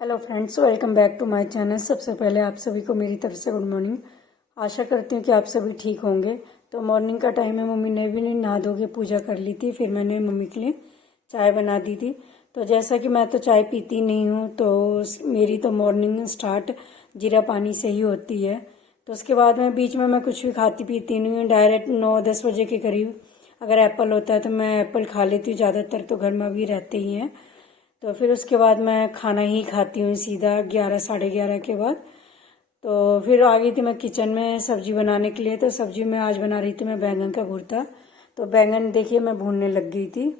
Hello friends, welcome back to my channel. सबसे पहले आप सभी को मेरी तरफ से गुड मॉर्निंग। आशा करती हूँ कि आप सभी ठीक होंगे। तो मॉर्निंग का टाइम है, मम्मी ने भी नहा धो के पूजा कर ली थी, फिर मैंने मम्मी के लिए चाय बना दी थी। तो जैसा कि मैं तो चाय पीती नहीं हूँ, तो मेरी तो मॉर्निंग स्टार्ट जीरा पानी से ही होती है। तो उसके बाद में बीच में मैं कुछ भी खाती पीती नहीं हूँ। डायरेक्ट 9-10 बजे के करीब अगर एप्पल होता है तो मैं एप्पल खा लेती हूँ। ज़्यादातर तो घर में भी रहते ही हैं। तो फिर उसके बाद मैं खाना ही खाती हूँ सीधा 11-11:30 के बाद। तो फिर आ गई थी मैं किचन में सब्जी बनाने के लिए। तो सब्जी में आज बना रही थी मैं बैंगन का भुर्ता। तो बैंगन देखिए मैं भूनने लग गई थी।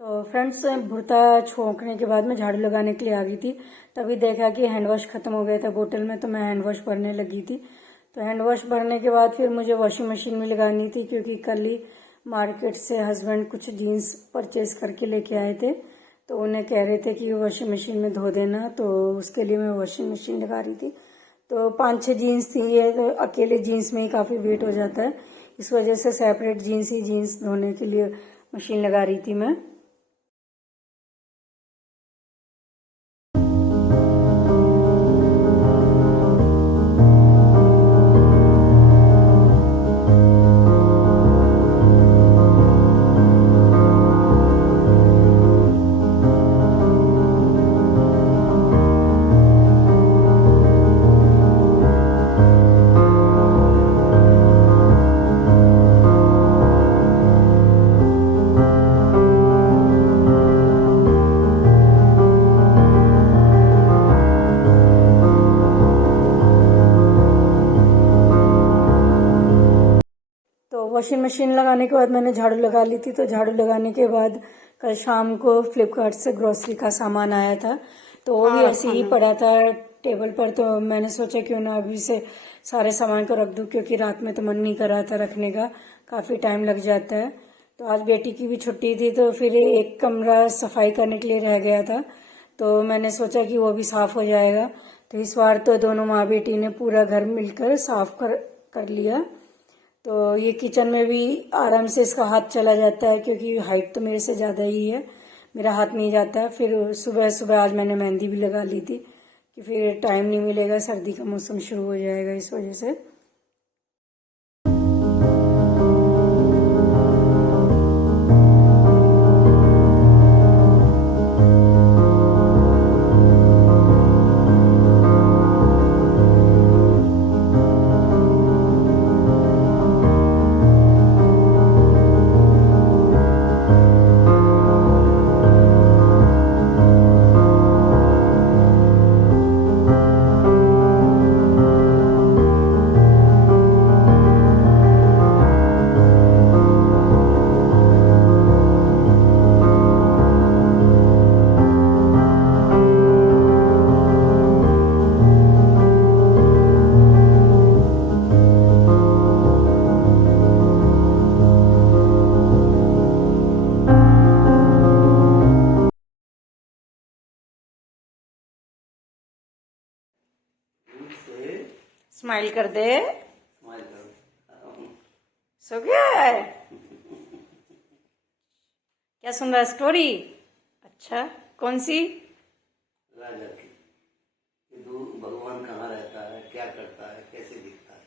तो फ्रेंड्स, भुर्ता छोंकने के बाद मैं झाड़ू लगाने के लिए आ गई थी। तभी देखा कि हैंड वॉश ख़त्म हो गया था बोतल में, तो मैं हैंड वॉश भरने लगी थी। तो हैंड वॉश भरने के बाद फिर मुझे वॉशिंग मशीन में लगानी थी, क्योंकि कल ही मार्केट से हस्बैंड कुछ जीन्स परचेज करके लेके आए थे। तो उन्हें कह रहे थे कि वॉशिंग मशीन में धो देना, तो उसके लिए मैं वॉशिंग मशीन लगा रही थी। तो 5-6 जीन्स थी ये, तो अकेले जीन्स में ही काफ़ी वेट हो जाता है। इस वजह से सेपरेट जीन्स ही जीन्स धोने के लिए मशीन लगा रही थी मैं। तो वॉशिंग मशीन लगाने के बाद मैंने झाड़ू लगा ली थी। तो झाड़ू लगाने के बाद कल शाम को फ्लिपकार्ट से ग्रोसरी का सामान आया था, तो वो भी ऐसे ही पड़ा था टेबल पर। तो मैंने सोचा क्यों ना अभी से सारे सामान को रख दूं, क्योंकि रात में तो मन नहीं कर रहा था रखने का, काफ़ी टाइम लग जाता है। तो आज बेटी की भी छुट्टी थी, तो फिर एक कमरा सफाई करने के लिए रह गया था। तो मैंने सोचा कि वो भी साफ़ हो जाएगा। तो इस बार तो दोनों माँ बेटी ने पूरा घर मिलकर साफ कर लिया। तो ये किचन में भी आराम से इसका हाथ चला जाता है, क्योंकि हाइट तो मेरे से ज़्यादा ही है, मेरा हाथ नहीं जाता है। फिर सुबह सुबह आज मैंने मेहंदी भी लगा ली थी, कि फिर टाइम नहीं मिलेगा, सर्दी का मौसम शुरू हो जाएगा इस वजह से। स्माइल कर दे। सो गया है? क्या सुन रहा है? स्टोरी? अच्छा, कौन सी? राजा की भगवान कहाँ रहता है, क्या करता है, कैसे दिखता है।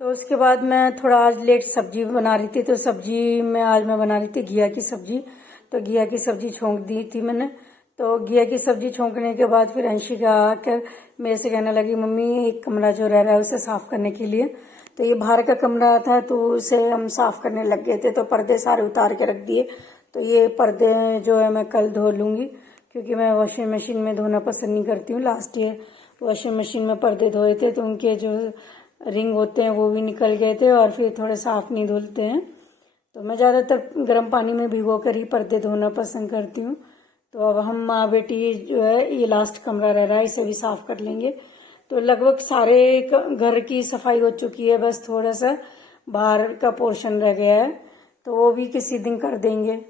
तो उसके बाद मैं थोड़ा आज लेट सब्जी बना रही थी। तो सब्जी में आज मैं बना रही थी घिया की सब्जी। तो घिया की सब्जी छोंक दी थी मैंने। तो घिया की सब्जी छोंकने के बाद फिर अंशिका आकर मेरे से कहने लगी, मम्मी एक कमरा जो रह रहा है उसे साफ करने के लिए। तो ये बाहर का कमरा था, तो उसे हम साफ करने लग गए थे। तो पर्दे सारे उतार के रख दिए। तो ये पर्दे जो है मैं कल धो लूँगी, क्योंकि मैं वॉशिंग मशीन में धोना पसंद नहीं करती हूँ। लास्ट ईयर वॉशिंग मशीन में पर्दे धोए थे, तो उनके जो रिंग होते हैं वो भी निकल गए थे, और फिर थोड़े साफ नहीं धुलते हैं। तो मैं ज़्यादातर गर्म पानी में भिगो कर ही पर्दे धोना पसंद करती हूँ। तो अब हम माँ बेटी जो है, ये लास्ट कमरा रह रहा है, इसे भी साफ कर लेंगे। तो लगभग सारे घर की सफाई हो चुकी है, बस थोड़ा सा बाहर का पोर्शन रह गया है। तो वो भी किसी दिन कर देंगे।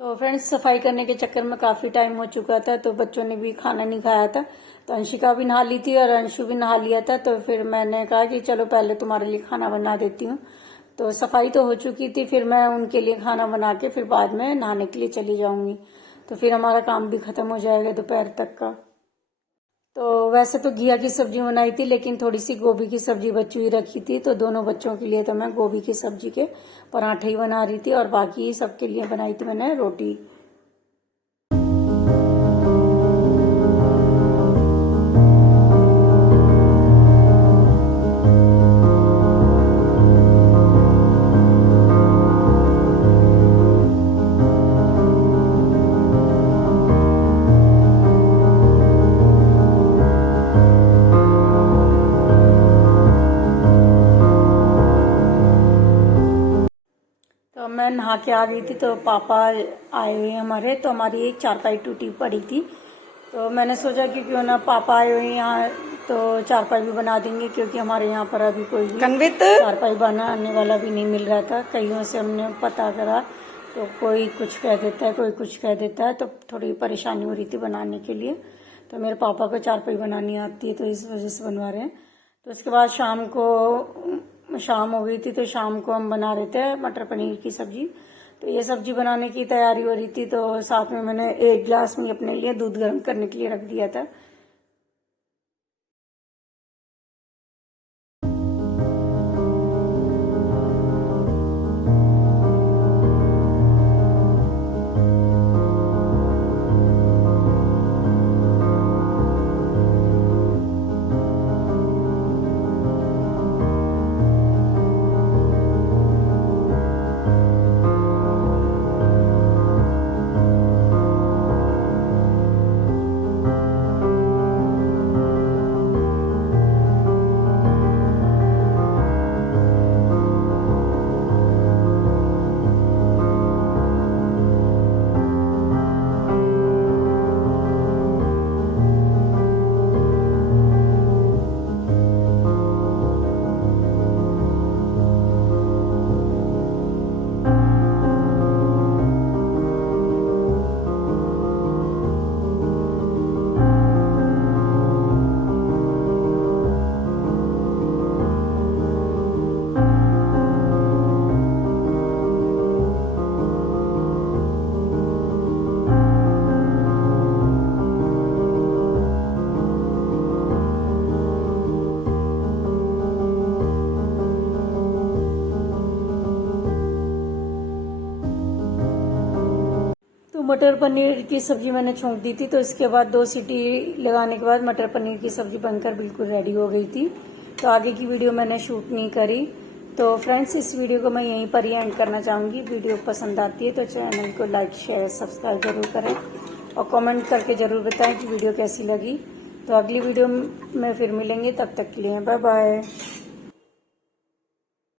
तो फ्रेंड्स, सफाई करने के चक्कर में काफ़ी टाइम हो चुका था, तो बच्चों ने भी खाना नहीं खाया था। तो अंशिका भी नहा ली थी और अंशु भी नहा लिया था। तो फिर मैंने कहा कि चलो पहले तुम्हारे लिए खाना बना देती हूँ। तो सफाई तो हो चुकी थी, फिर मैं उनके लिए खाना बना के फिर बाद में नहाने के लिए चली जाऊंगी। तो फिर हमारा काम भी खत्म हो जाएगा दोपहर तक का। तो वैसे तो घिया की सब्जी बनाई थी, लेकिन थोड़ी सी गोभी की सब्जी बची हुई रखी थी, तो दोनों बच्चों के लिए तो मैं गोभी की सब्जी के पराठे ही बना रही थी और बाकी सबके लिए बनाई थी मैंने रोटी। तो मैं नहा के आ गई थी, तो पापा आए हुए हैं हमारे। तो हमारी एक चारपाई टूटी पड़ी थी, तो मैंने सोचा कि क्यों ना पापा आए हुए हैं यहाँ, तो चारपाई भी बना देंगे, क्योंकि हमारे यहाँ पर अभी कोई भी चारपाई बनाने वाला भी नहीं मिल रहा था। कईयों से हमने पता करा, तो कोई कुछ कह देता है, कोई कुछ कह देता है, तो थोड़ी परेशानी हो रही थी बनाने के लिए। तो मेरे पापा को चारपाई बनानी आती है, तो इस वजह से बनवा रहे हैं। तो उसके बाद शाम हो गई थी, तो शाम को हम बना रहे थे मटर पनीर की सब्जी। तो ये सब्जी बनाने की तैयारी हो रही थी, तो साथ में मैंने एक गिलास में अपने लिए दूध गर्म करने के लिए रख दिया था। मटर पनीर की सब्जी मैंने छोंक दी थी, तो इसके बाद 2 सीटी लगाने के बाद मटर पनीर की सब्जी बनकर बिल्कुल रेडी हो गई थी। तो आगे की वीडियो मैंने शूट नहीं करी। तो फ्रेंड्स, इस वीडियो को मैं यहीं पर ही एंड करना चाहूँगी। वीडियो पसंद आती है तो चैनल को लाइक शेयर सब्सक्राइब जरूर करें और कमेंट करके ज़रूर बताएं कि वीडियो कैसी लगी। तो अगली वीडियो में फिर मिलेंगे, तब तक के लिए बाय बाय।